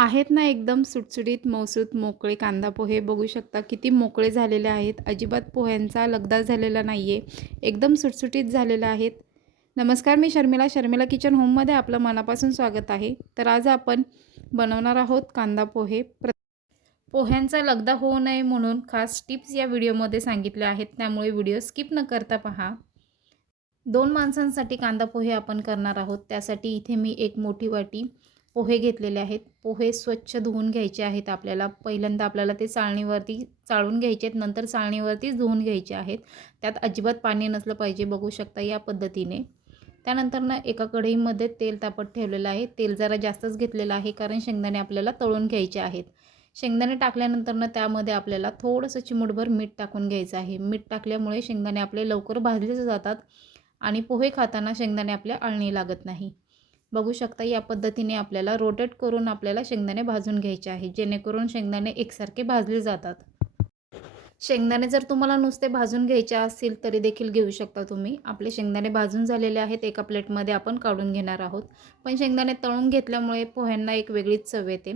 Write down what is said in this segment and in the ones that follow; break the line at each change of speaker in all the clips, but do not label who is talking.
आहेत ना एकदम सुटसुटीत मौसूत मोकळे कांदा पोहे? बघू शकता किती मोकळे झालेले आहेत. अजिबात पोह्यांचा लगदा झालेला नाही आहे एकदम सुटसुटीत झालेला आहेत. नमस्कार मी शर्मिला. शर्मिला किचन होममध्ये आपलं मनापासून स्वागत आहे. तर आज आपण बनवणार आहोत कांदा पोहे. प्र पोह्यांचा लगदा होऊ नये म्हणून खास टिप्स या व्हिडिओमध्ये सांगितल्या आहेत. त्यामुळे व्हिडिओ स्किप न करता पहा. दोन माणसांसाठी कांदा पोहे आपण करणार आहोत. त्यासाठी इथे मी एक मोठी वाटी पोहे घेतलेले आहेत. पोहे स्वच्छ धुवून घ्यायचे आहेत आपल्याला. पहिल्यांदा आपल्याला ते चाळणीवरती चाळून घ्यायचे आहेत. नंतर चाळणीवरतीच धुवून घ्यायचे आहेत. त्यात अजिबात पाणी नसलं पाहिजे बघू शकता या पद्धतीने. त्यानंतर ना एका कढईमध्ये तेल तापत ठेवलेलं आहे. तेल जरा जास्तच घेतलेलं आहे कारण शेंगदाणे आपल्याला तळून घ्यायचे आहेत. शेंगदाणे टाकल्यानंतर ना त्यामध्ये आपल्याला थोडंसं चिमूटभर मीठ टाकून घ्यायचं आहे. मीठ टाकल्यामुळे शेंगदाणे आपले लवकर भाजले जातात आणि पोहे खाताना शेंगदाणे आपल्या आळणी लागत नाही. बघू शकता या पद्धतीने आपल्याला रोटेट करून आपल्याला शेंगदाणे भाजून घ्यायचे आहे. जेणेकरून शेंगदाणे एकसारखे भाजले जातात. शेंगदाणे जर तुम्हाला नुसते भाजून घ्यायचे असतील तरी देखील घेऊ शकता तुम्ही. आपले शेंगदाणे भाजून झालेले आहेत एका प्लेटमध्ये आपण काढून घेणार आहोत. पण शेंगदाणे तळून घेतल्यामुळे पोह्यांना एक वेगळीच चव येते.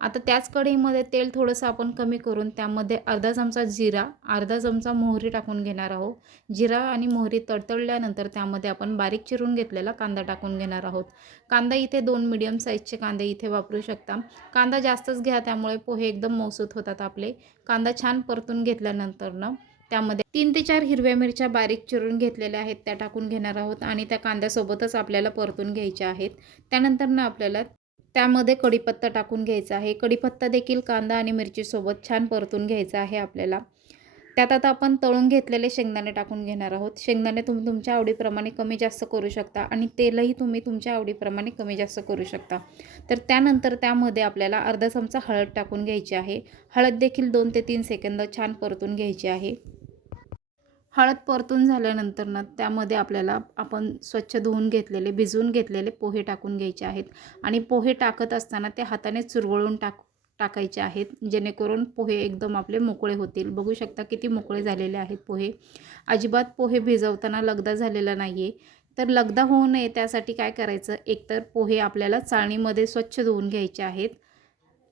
आता त्याच कढईमध्ये तेल थोडंसं आपण कमी करून त्यामध्ये अर्धा चमचा जिरा अर्धा चमचा मोहरी टाकून घेणार आहोत. जिरा आणि मोहरी तडतडल्यानंतर त्यामध्ये आपण बारीक चिरून घेतलेला कांदा टाकून घेणार आहोत. कांदा इथे दोन मिडियम साईजचे कांदे इथे वापरू शकता. कांदा जास्तच घ्या त्यामुळे पोहे एकदम मौसूत होतात आपले. कांदा छान परतून घेतल्यानंतर ना त्यामध्ये तीन ते चार हिरव्या मिरच्या बारीक चिरून घेतलेल्या आहेत त्या टाकून घेणार आहोत. आणि त्या कांद्यासोबतच आपल्याला परतून घ्यायच्या आहेत. त्यानंतर ना आपल्याला त्यामध्ये कढीपत्ता टाकून घ्यायचा आहे. कढीपत्ता देखील कांदा आणि मिरचीसोबत छान परतून घ्यायचा आहे आपल्याला. त्यात आता आपण तळून घेतलेले शेंगदाणे टाकून घेणार आहोत. शेंगदाणे तुम्ही तुमच्या आवडीप्रमाणे कमी जास्त करू शकता आणि तेलही तुम्ही तुमच्या आवडीप्रमाणे कमी जास्त करू शकता. तर त्यानंतर त्यामध्ये आपल्याला अर्धा चमचा हळद टाकून घ्यायची आहे. हळद देखील दोन ते तीन सेकंद छान परतून घ्यायची आहे. हळद परतून झाल्यानंतर ना त्यामध्ये आपल्याला आपण स्वच्छ धुवून घेतलेले भिजवून घेतलेले पोहे टाकून घ्यायचे आहेत. आणि पोहे टाकत असताना ते हाताने चुरवळून टाक टाकायचे आहेत. जेणेकरून पोहे एकदम आपले मोकळे होतील. बघू शकता किती मोकळे झालेले आहेत पोहे. अजिबात पोहे भिजवताना लगदा झालेला नाही आहे तर लगदा होऊ नये त्यासाठी काय करायचं? एकतर पोहे आपल्याला चाळणीमध्ये स्वच्छ धुवून घ्यायचे आहेत.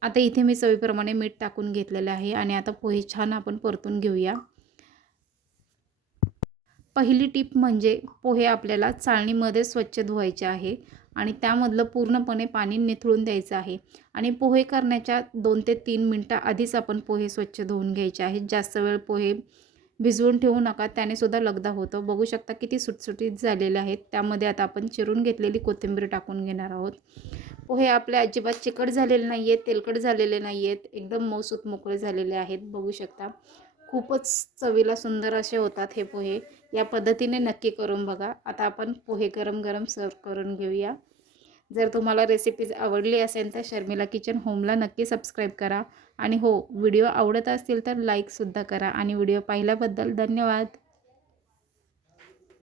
आता इथे मी चवीप्रमाणे मीठ टाकून घेतलेलं आहे आणि आता पोहे छान आपण परतून घेऊया. पहिली टीप म्हणजे पोहे आपल्याला चाळणीमध्ये स्वच्छ धुवायचे आहे आणि त्यामधलं पूर्णपणे पाणी निथळून द्यायचं आहे. आणि पोहे करण्याच्या दोन ते तीन मिनटं आधीच आपण पोहे स्वच्छ धुवून घ्यायचे आहेत. जास्त वेळ पोहे भिजवून ठेवू नका त्याने सुद्धा लगदा होतो. बघू शकता किती सुटसुटीत झालेले आहेत. त्यामध्ये आता आपण चिरून घेतलेली कोथिंबीर टाकून घेणार आहोत. पोहे आपले अजिबात चिकट झालेले नाही आहेत तेलकट झालेले नाही आहेत एकदम मऊसूत मोकळे झालेले आहेत. बघू शकता. खूपच चवीला सुंदर असे होतात हे पोहे. या पद्धतीने नक्की करून बघा. आता आपण पोहे गरम गरम सर्व करून घेऊया. जर तुम्हाला रेसिपीज आवडली असेल तर शर्मिला किचन होमला नक्की सबस्क्राईब करा. आणि हो व्हिडिओ आवडत असतील तर लाईकसुद्धा करा. आणि व्हिडिओ पाहिल्याबद्दल धन्यवाद.